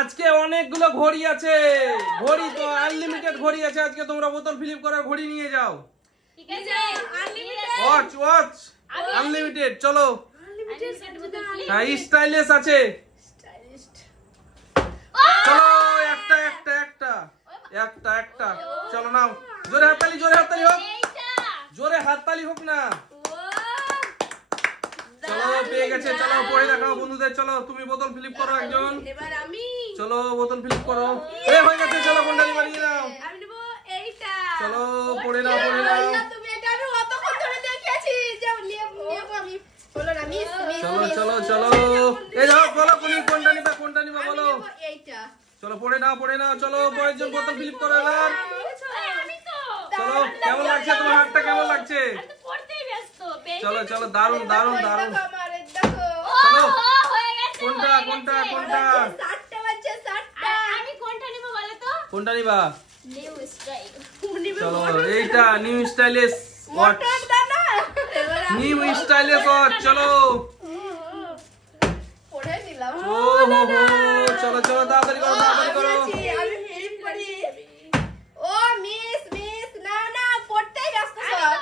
আজকে অনেকগুলো ঘড়ি আছে, ঘড়ি তো আনলিমিটেড ঘড়ি আছে। আজকে তোমরা বোতল ফিলিপ করার ঘড়ি নিয়ে যাও। ঠিক আছে, ওয়াচ ওয়াচ আনলিমিটেড। চলো, হ্যাঁ স্টাইলিশ আছে। চলো একটা একটা একটা একটা একটা চলো নাও। জোরে হাততালি, জোরে হাততালি হোক, জোরে হাততালি হোক না। চলো পেয়ে গেছে। চলো পড়ে দেখাও বন্ধুদের। চলো তুমি বোতল ফিলিপ করো একজন। এবার আমি। চলো বোতল ফিলিপ করো। এ হয়ে গেছে। চলো কোনটা নিয়ে নাও। আমি নেব এইটা। চলো পড়ে নাও, পড়ে নাও। তুমি এটা আমি কতক্ষণ ধরে দেখিয়েছি। যাও নেব আমি। বলো না মিস মিস। চলো চলো চলো, এই যাও বলো কোনটা নিবা, কোনটা নিবা বলো। এইটা। চলো পড়ে নাও, পড়ে নাও। চলো পরেরজন বোতল ফিলিপ করো এবার। আমি তো। চলো কেমন লাগছে তোমার হাতটা, কেমন লাগছে? আমি তো পড়তেই ব্যস্ত। চলো চলো দারুন দারুন দারুন। দেখো। চলো হয়ে গেছে। কোনটা কোনটা কোনটা? 7টা বাজছে 7টা। আমি কোনটা নিব বলো তো? কোনটা নিবা? New style. চলো এইটা new stylish watch, new stylish watch. চলো পড়ে নিলাম। ও হো হো, চলো চলো তাড়াতাড়ি করো, তাড়াতাড়ি করো। আমি ফিলিপ করি। ও মিস মিস না না পড়তেই ব্যস্ত সব।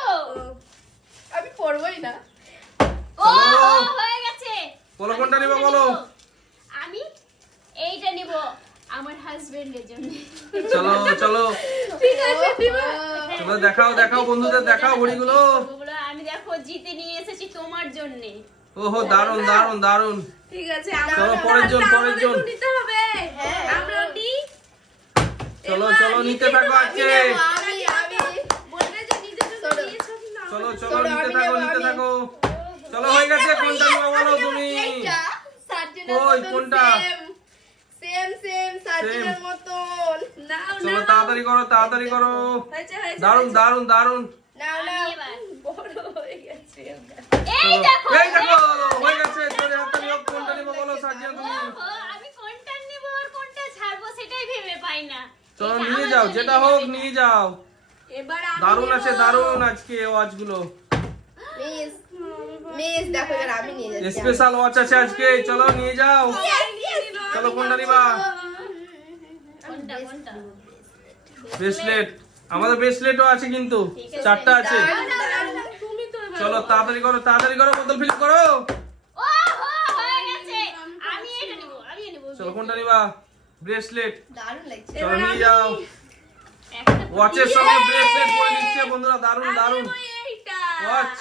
আমি পড়বই না। ও হয়ে গেছে। বলো কোনটা নিবা বলো। আমি এইটা নিব আমার হাজবেন্ডের জন্য। চলো চলো ঠিক আছে দিব। চলো দেখাও দেখাও বন্ধুদের, দেখাও ঘড়িগুলো। ওগুলো আমি দেখো জিতে নিয়ে এসেছি তোমার জন্য। ওহো দারুন দারুন দারুন। ঠিক আছে চলো পরের জন, পরের জন। নিতে হবে। আমরা নি। চলো চলো নিতে থাকো আজকে। আমি বলবে যে নিজের জন্য নিয়েছো না। চলো চলো নিতে থাকো, নিতে থাকো। চলো হয়ে গেছে। কোনটা নিবা বলো তুমি। এইটা সার্জেনের ওই মতন কোনটা? সেম সেম সার্জেনের মতন। নাও চলো নাও। তাড়াতাড়ি করো, তাড়াতাড়ি করো। হয়েছে দারুন দারুন দারুন। নাও নাও। বড় হয়ে গেছে। এই দেখো, এই দেখো হয়ে গেছে। জোরে হাততালি হোক। কোনটা নিবা বলো সাজিয়া তুমি। আমি কোনটা নিব আর কোনটা ছাড়বো সেটাই ভেবে পাই না। চলো নিয়ে যাও, যেটা হোক নিয়ে যাও। এবার আমি দারুন আছে, দারুন আজকে ওয়াচ গুলো। মিস মিস দেখো এবার আমি নিয়ে যাচ্ছি। স্পেশাল ওয়াচ আছে আজকে। চলো নিয়ে যাও। চলো কোনটা নিবা। কোনটা কোনটা? ব্রেসলেট, আমাদের ব্রেসলেটও আছে কিন্তু 4টা আছে। তুমি তো চলো তাড়াতাড়ি করো, তাড়াতাড়ি করো, বোতল ফিল করো। ও হয়ে গেছে। আমি এটা নিব, আমি নিব। চলো কোনটা নিবা। ব্রেসলেট। দারুণ লাগছে। চলো নিয়ে যাও। ওয়াচের সঙ্গে ব্রেসলেট পরে দিচ্ছে বন্ধুরা। দারুন দারুন ওয়াচ।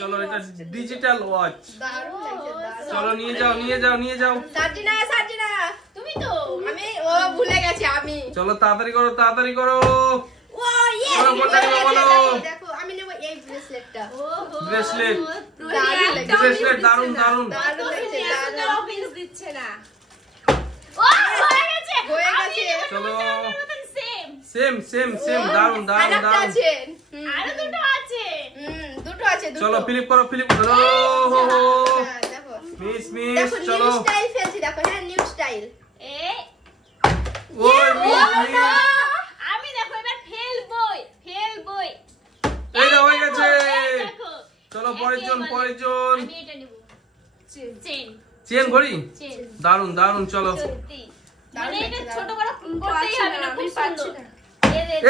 চলো এটা ডিজিটাল ওয়াচ। দারুণ লাগছে। চলো নিয়ে যাও, নিয়ে যাও, নিয়ে যাও। সার্জিনা সার্জিনা তুমি তো। আমি ও ভুলে গেছি আমি। চলো তাড়াতাড়ি করো, তাড়াতাড়ি করো। ও ইয়েস। বলো কোনটা নিবা বলো। দেখো আমি নেব এই ব্রেসলেটটা। ব্রেসলেট, দারুণ লাগছে। ব্রেসলেট দারুন দারুন। দারুণ লাগছে। দারুণ অফিস দিচ্ছে না। ও হয়ে গেছে। হয়ে গেছে। চলো সেম সেম সেম দারুন দারুন আরেকটা দারুন। আছে। আরো দুটো আছে। দুটো আছে দুটো। চলো ফিলিপ করো, ফিলিপ করো। হো হো দেখো মিস মিস। দেখো চলো নিউ স্টাইল ফেলছি দেখো। হ্যাঁ নিউ স্টাইল। ওই মিস মিস। আমি দেখো এবার ফেলবই ফেলবই। এই যা হয়ে গেছে। দেখো চলো পরের জন, পরের জন। আমি এটা নিব। চেন চেন ঘড়ি চেন। দারুন দারুন। চলো সত্যি মানে এটা ছোট বড় করতেই হবে না। খুব সুন্দর।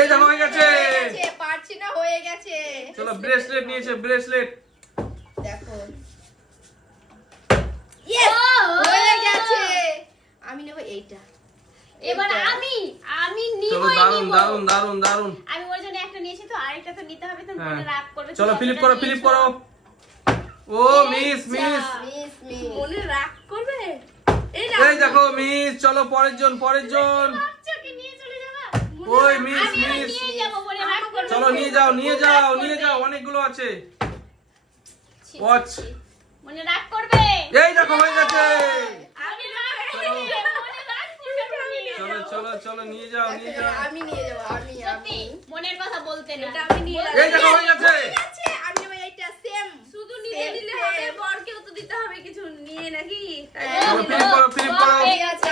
এই যা হয়ে গেছে। পারছি না হয়ে গেছে। চলো ব্রেসলেট নিয়েছে, ব্রেসলেট। দেখো ইয়েস হয়ে গেছে। আমি নেব এইটা। এবার আমি নিব। চলো দারুন দারুন দারুন দারুন। আমি ওর জন্য একটা নিয়েছি তো আরেকটা তো নিতে হবে তো মনে রাগ করবে। চলো ফিলিপ করো, ফিলিপ করো। ও মিস মিস। মিস মিস মনে রাগ করবে। এই দেখো মিস। চলো পরের জন, পরের জন। বাচ্চাকে নিয়ে চলে যাবা। ওই মিস মিস। নিয়ে যাব বলে রাগ করবে। চলো নিয়ে যাও, নিয়ে যাও, নিয়ে যাও। অনেকগুলো আছে ওয়াচ। মনে রাগ করবে। এই দেখো হয়ে গেছে। আমি রাগ করবে। মনে রাগ করবে। চলো চলো চলো নিয়ে যাও, নিয়ে যাও। আমি নিয়ে যাব। আমি সত্যি মনের কথা বলতে না। এটা আমি নিয়ে এই দেখো হয়ে গেছে। আমি নেব এইটা সেম। শুধু নিয়ে দিলে হবে বরকেও তো দিতে হবে কিছু নিয়ে নাকি। চলো ফিলিপ করো, ফিলিপ করো। ঠিক আছে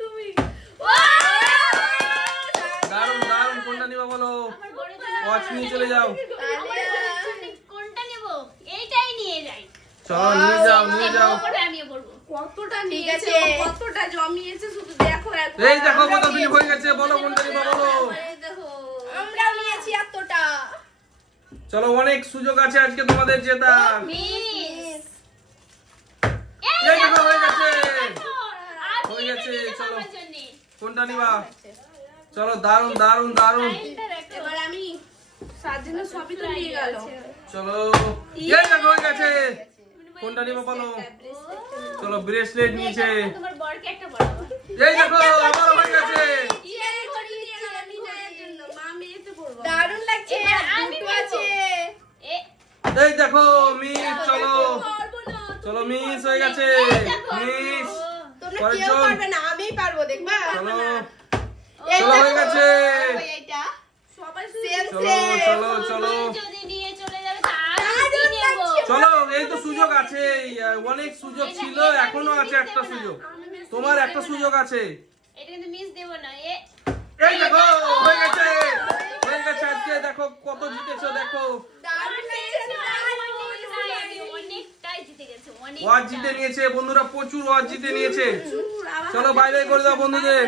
তুমি দারুন দারুন। কোনটা নিবা বলো। ওয়াচ নিয়ে চলে যাও। কোনটা নেব? এইটাই নিয়ে যাই। চলো নিয়ে যাও নিয়ে যাও। আমিও পড়বো। কতটা ঠিক নিয়েছে আছে। কতটা জমিয়েছে শুধু দেখো একবার। এই দেখো কত বিল হয়ে গেছে, বলো কোনটা নিবা বলো। এই দেখো আমরাও নিয়েছি এতটা। চলো অনেক সুযোগ আছে আজকে তোমাদের জেতা। মিস এই দেখো হয়ে গেছে। আর হয়ে গেছে, চলো। আমার জন্য কোনটা নিবা? চলো দারুন দারুন দারুন। এবার আমি সাজন্য সবই তো নিয়ে গেল। চলো এই দেখো হয়ে গেছে। কোনটা নিবা বলো। চলো ব্রেসলেট নিয়েছে। তোমার বরকে একটা পড়াবো। এই দেখো আবার হয়ে গেছে। ইয়ে করি নিয়ে গেল বিজয়ের জন্য। মা আমি এতে করব। দারুণ লাগছে। এবার আমি দুটো নেবো। আছে। এ এই দেখো মিস। চলো চলো মিস হয়ে গেছে। মিস তোমরা পরের কেউ জন। পারবে না, আমিই পারবো, দেখবা? চলো এই চলো হয়ে দেখো, গেছে। ওই এইটা। সবাই Same, চলো same. চলো চলো যদি নিয়ে চলে যাবে তাহলে কি নেব? চলো এই তো সুযোগ আছে, অনেক সুযোগ ছিল, এখনো আছে একটা সুযোগ। তোমার একটা সুযোগ আছে। এটা কিন্তু মিস দেব না। এই দেখো হয়ে গেছে হয়ে গেছে। আজকে দেখো কত জিতেছো দেখো। দারুণ লাগছে, দারুণ। অনেকটাই জিতে গেছে। অনেক ওয়াচ জিতে নিয়েছে বন্ধুরা, প্রচুর ওয়াচ জিতে নিয়েছে। চলো বাই বাই করে দাও বন্ধুদের।